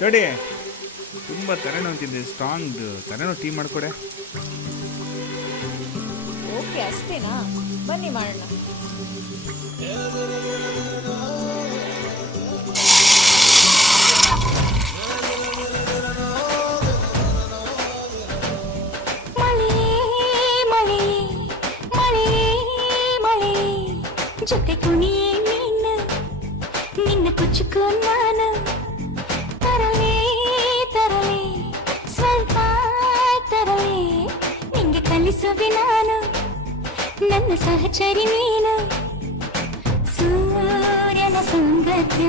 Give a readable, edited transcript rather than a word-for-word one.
ತಡಿ, ತುಂಬ ತಲೆನೋವು ತಿಂದೆ. ಸ್ಟ್ರಾಂಗ್ ತಲೆನೋವು ಟೀ ಮಾಡಿಕೊಡೆ. ಓಕೆ ಅಷ್ಟೇನಾ, ಬನ್ನಿ ಮಾಡೋಣ. ಜೊತೆ ಕುಣಿಯೇ ನೀನು, ನಿನ್ನ ಕುಚ್ಚುಕೋ ನಾನು. ತರಲೇ ತರಲೇ ಸ್ವಲ್ಪ ತರಲೇ, ನಿಂಗೆ ಕಲಿಸುವೆ ನಾನು, ನನ್ನ ಸಹಚರಿ ನೀನು. ಸೂರ್ಯನ ಸಂಗತ್ಯ